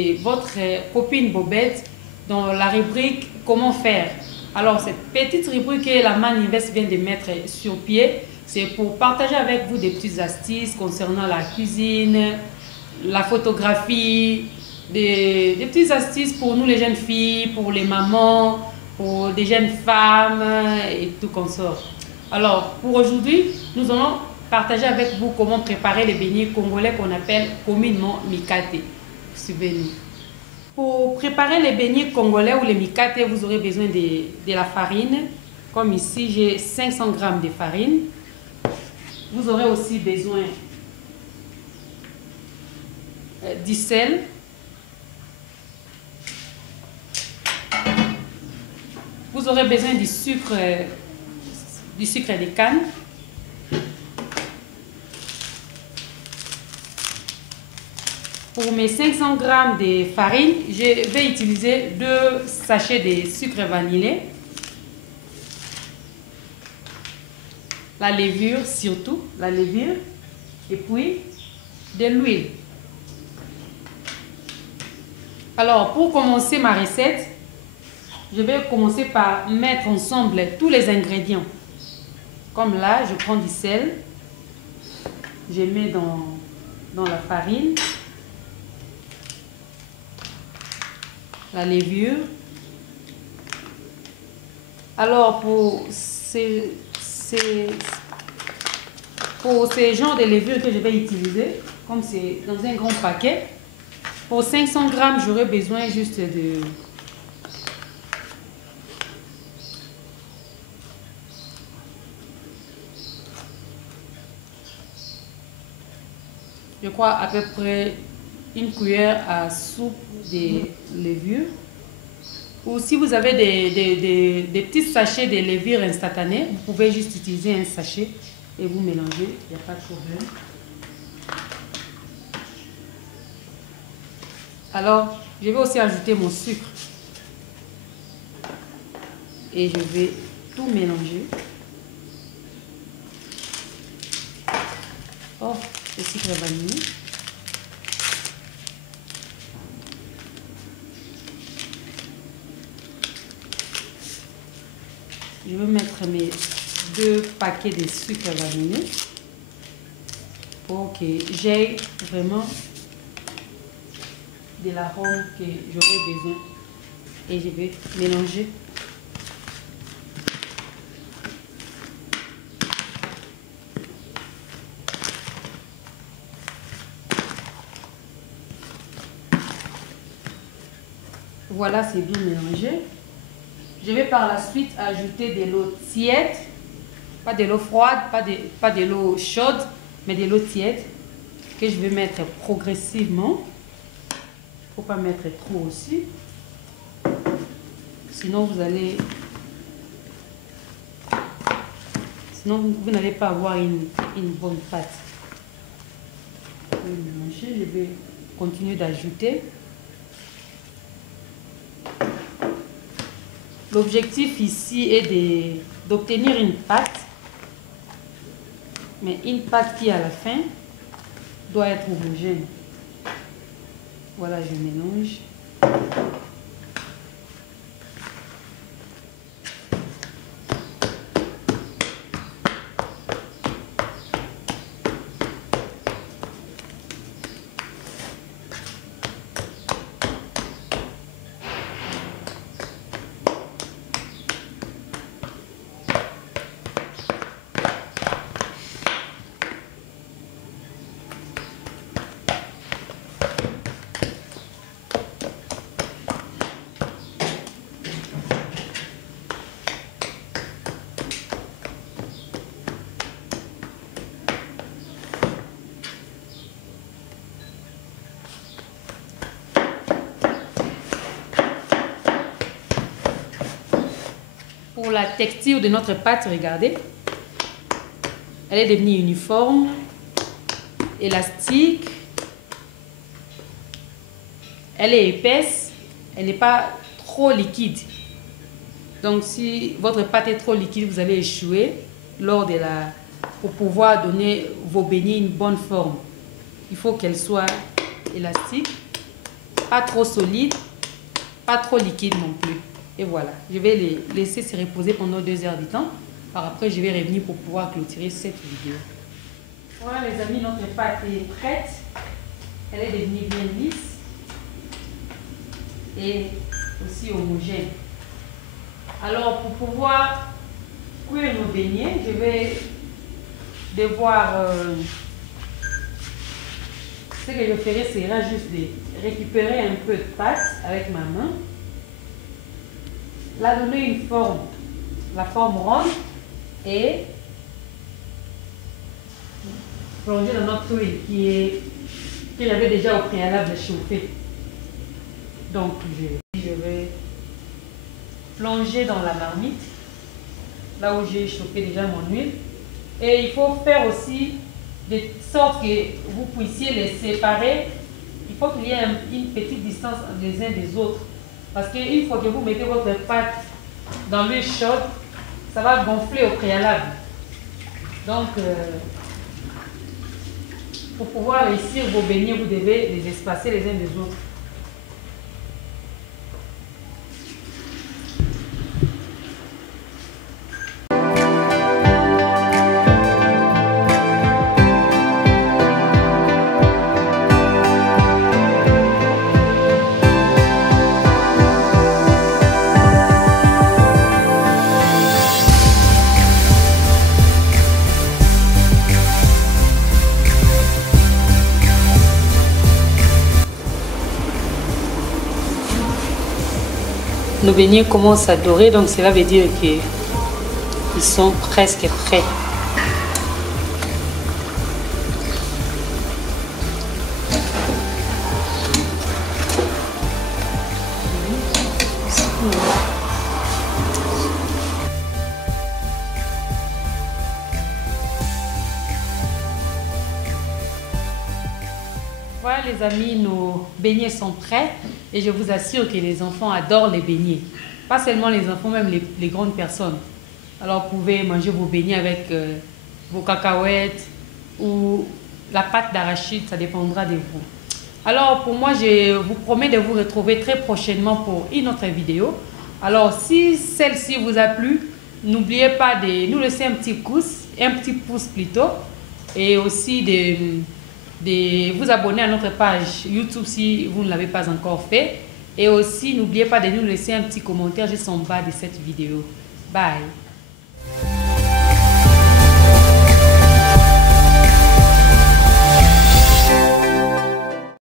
c'est votre copine Bobette dans la rubrique Comment faire. Alors, cette petite rubrique que la Maninvest vient de mettre sur pied, c'est pour partager avec vous des petites astuces concernant la cuisine, la photographie, des petites astuces pour nous les jeunes filles, pour les mamans, pour des jeunes femmes et tout consort. Alors, pour aujourd'hui, nous allons partager avec vous comment préparer les beignets congolais qu'on appelle communément mikate. Suivez-nous. Pour préparer les beignets congolais ou les mikate, vous aurez besoin de la farine. Comme ici, j'ai 500 g de farine. Vous aurez aussi besoin du sel. Vous aurez besoin du sucre de canne. Pour mes 500 g de farine, je vais utiliser 2 sachets de sucre vanillé. La levure surtout, la levure. Et puis de l'huile. Alors pour commencer ma recette, je vais commencer par mettre ensemble tous les ingrédients. Comme là, je prends du sel. Je mets dans la farine. La levure. Alors pour ces genres de levure que je vais utiliser, comme c'est dans un grand paquet, pour 500 g, j'aurai besoin juste de je crois à peu près une cuillère à soupe de levure. Ou si vous avez des petits sachets de levure instantanée, vous pouvez juste utiliser un sachet et vous mélangez, il n'y a pas de problème. Alors, je vais aussi ajouter mon sucre. Et je vais tout mélanger. Oh, le sucre vanillé. Je vais mettre mes 2 paquets de sucre vanillé pour que j'aie vraiment de l'arôme que j'aurai besoin. Et je vais mélanger. Voilà, c'est bien mélangé. Je vais par la suite ajouter de l'eau tiède, pas de l'eau froide, pas de l'eau chaude, mais de l'eau tiède que je vais mettre progressivement. Il ne faut pas mettre trop aussi, sinon vous n'allez pas avoir une bonne pâte. Je vais mélanger, je vais continuer d'ajouter. L'objectif ici est d'obtenir une pâte, mais une pâte qui à la fin doit être homogène. Voilà, je mélange. Pour la texture de notre pâte, regardez, elle est devenue uniforme, élastique, elle est épaisse, elle n'est pas trop liquide. Donc si votre pâte est trop liquide, vous allez échouer pour pouvoir donner vos beignets une bonne forme. Il faut qu'elle soit élastique. Pas trop solide, pas trop liquide non plus. Et voilà, je vais les laisser se reposer pendant 2 heures du temps. Par après, je vais revenir pour pouvoir clôturer cette vidéo. Voilà les amis, notre pâte est prête. Elle est devenue bien lisse et aussi homogène. Alors pour pouvoir cuire nos beignets, je vais devoir... ce que je ferai sera juste de récupérer un peu de pâte avec ma main, la donner une forme, la forme ronde et plonger dans notre huile que j'avais déjà au préalable chauffée. Donc je vais plonger dans la marmite, là où j'ai chauffé déjà mon huile. Et il faut faire aussi de sorte que vous puissiez les séparer. Il faut qu'il y ait une petite distance les uns des autres. Parce qu'une fois que vous mettez votre pâte dans l'huile chaude, ça va gonfler au préalable. Donc, pour pouvoir réussir vos beignets, vous devez les espacer les uns des autres. Nos beignets commencent à dorer, donc cela veut dire qu'ils sont presque prêts. Voilà les amis, nos beignets sont prêts et je vous assure que les enfants adorent les beignets. Pas seulement les enfants, même les grandes personnes. Alors vous pouvez manger vos beignets avec vos cacahuètes ou la pâte d'arachide, ça dépendra de vous. Alors pour moi, je vous promets de vous retrouver très prochainement pour une autre vidéo. Alors si celle-ci vous a plu, n'oubliez pas de nous laisser un petit pouce plutôt, et aussi de vous abonner à notre page YouTube si vous ne l'avez pas encore fait. Et aussi, n'oubliez pas de nous laisser un petit commentaire juste en bas de cette vidéo. Bye!